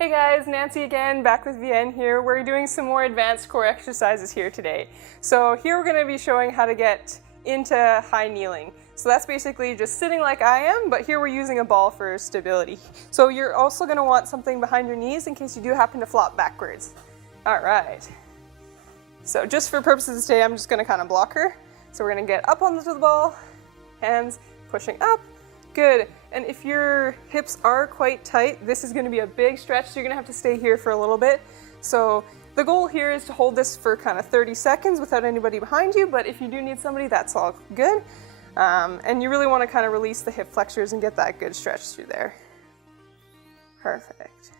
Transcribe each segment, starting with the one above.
Hey guys, Nancy again, back with VN here. We're doing some more advanced core exercises here today. So here we're going to be showing how to get into high kneeling. So that's basically just sitting like I am, but here we're using a ball for stability. So you're also going to want something behind your knees in case you do happen to flop backwards. Alright. So just for purposes of today, I'm just going to kind of block her. So we're going to get up onto the ball, hands pushing up. Good. And if your hips are quite tight, this is going to be a big stretch, so you're going to have to stay here for a little bit. So the goal here is to hold this for kind of 30 seconds without anybody behind you, but if you do need somebody, that's all good. And you really want to kind of release the hip flexors and get that good stretch through there. Perfect.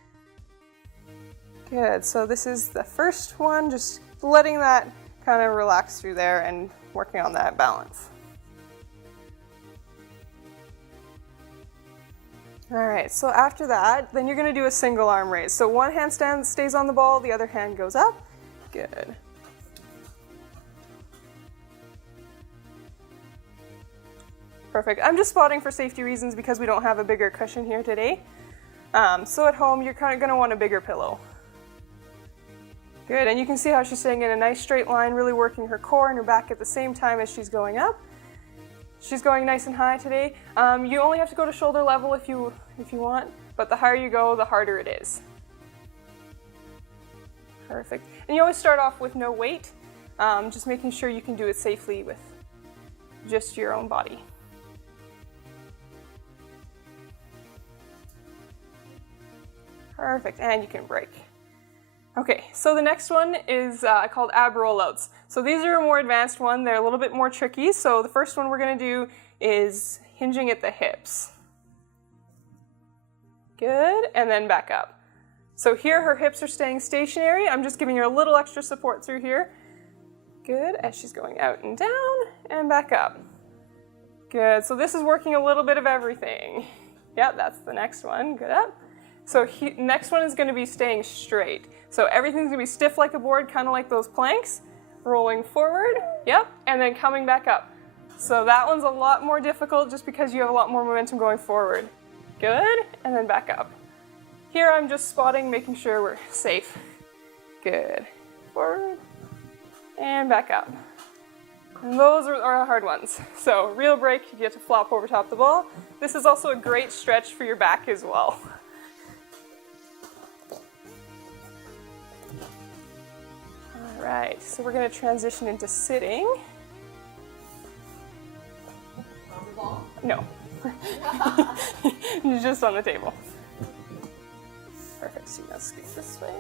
Good. So this is the first one, just letting that kind of relax through there and working on that balance. Alright, so after that, then you're going to do a single arm raise. So one hand stays on the ball, the other hand goes up. Good. Perfect. I'm just spotting for safety reasons because we don't have a bigger cushion here today. So at home, you're kind of going to want a bigger pillow. Good, and you can see how she's staying in a nice straight line, really working her core and her back at the same time as she's going up. She's going nice and high today. You only have to go to shoulder level if you want, but the higher you go, the harder it is. Perfect. And you always start off with no weight, just making sure you can do it safely with just your own body. Perfect, and you can break. Okay, so the next one is called ab rollouts. So these are a more advanced one. They're a little bit more tricky. So the first one we're going to do is hinging at the hips. Good, and then back up. So here her hips are staying stationary. I'm just giving her a little extra support through here. Good, as she's going out and down and back up. Good, so this is working a little bit of everything. Yeah, that's the next one. Good up. So next one is going to be staying straight. So everything's going to be stiff like a board, kind of like those planks. Rolling forward, yep, and then coming back up. So that one's a lot more difficult just because you have a lot more momentum going forward. Good, and then back up. Here I'm just spotting, making sure we're safe. Good. Forward, and back up. And those are hard ones. So real break, you get to flop over top the ball. This is also a great stretch for your back as well. Alright, so we're going to transition into sitting. On the ball? No. Just on the table. Perfect, so you now scoot this way.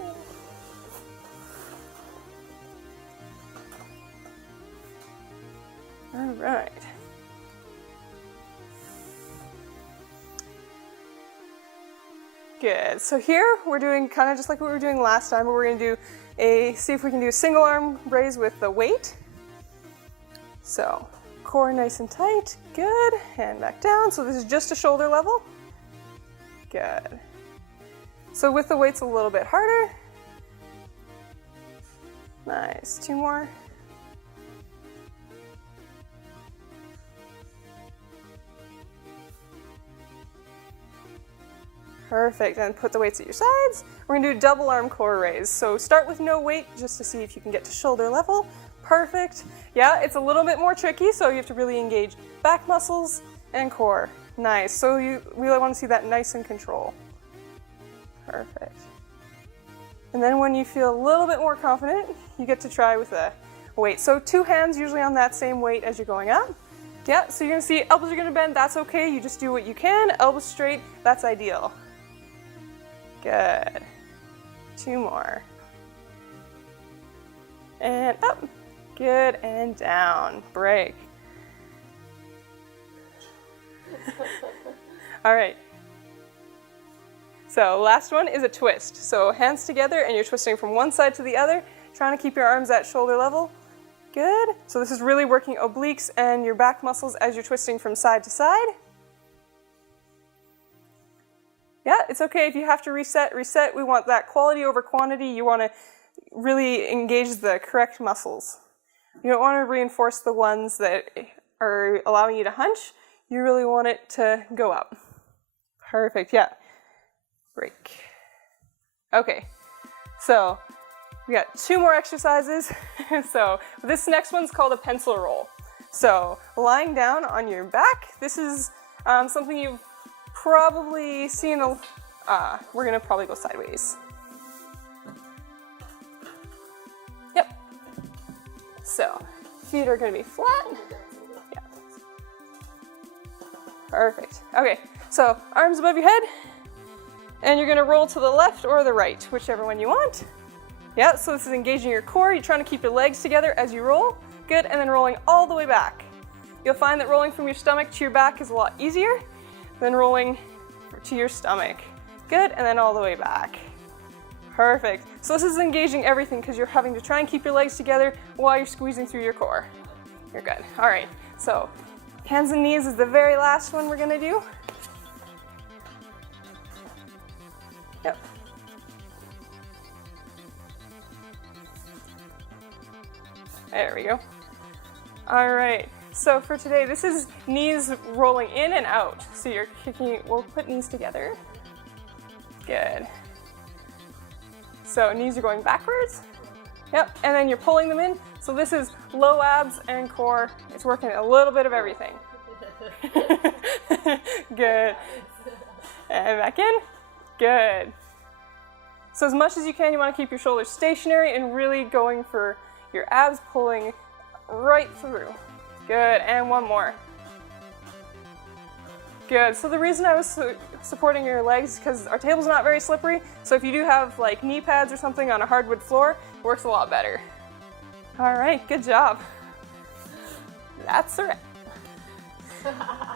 Alright. Good, so here we're doing kind of just like what we were doing last time, but we're going to do see if we can do a single arm raise with the weight. So core nice and tight, good, and back down. So this is just a shoulder level. Good. So with the weights a little bit harder. Nice, two more. Perfect, and put the weights at your sides. We're going to do double arm core raise. So start with no weight just to see if you can get to shoulder level. Perfect. Yeah, it's a little bit more tricky, so you have to really engage back muscles and core. Nice, so you really want to see that nice and control. Perfect. And then when you feel a little bit more confident, you get to try with a weight. So two hands usually on that same weight as you're going up. Yeah, so you're going to see elbows are going to bend, that's okay, you just do what you can. Elbows straight, that's ideal. Good. Two more. And up. Good, and down. Break. All right. So last one is a twist. So hands together and you're twisting from one side to the other, trying to keep your arms at shoulder level. Good. So this is really working obliques and your back muscles as you're twisting from side to side. Yeah, it's okay if you have to reset. We want that quality over quantity. You want to really engage the correct muscles. You don't want to reinforce the ones that are allowing you to hunch. You really want it to go up. Perfect, yeah. Break. Okay, so we got 2 more exercises. So this next one's called a pencil roll. So lying down on your back, this is something you've probably seen. We're gonna probably go sideways. Yep. So feet are gonna be flat. Yeah. Perfect. Okay, so arms above your head, and you're gonna roll to the left or the right, whichever one you want. Yeah, so this is engaging your core. You're trying to keep your legs together as you roll. Good, and then rolling all the way back. You'll find that rolling from your stomach to your back is a lot easier than rolling to your stomach. Good, and then all the way back. Perfect. So this is engaging everything because you're having to try and keep your legs together while you're squeezing through your core. You're good. All right, so hands and knees is the very last one we're gonna do. Yep. There we go. All right, so for today, this is knees rolling in and out. So you're kicking, we'll put knees together. Good. So knees are going backwards. Yep, and then you're pulling them in. So this is low abs and core. It's working a little bit of everything. Good. And back in. Good. So as much as you can, you want to keep your shoulders stationary and really going for your abs pulling right through. Good, and one more. Good, so the reason I was supporting your legs is because our table's not very slippery, so if you do have like knee pads or something on a hardwood floor, it works a lot better. All right, good job. That's a wrap.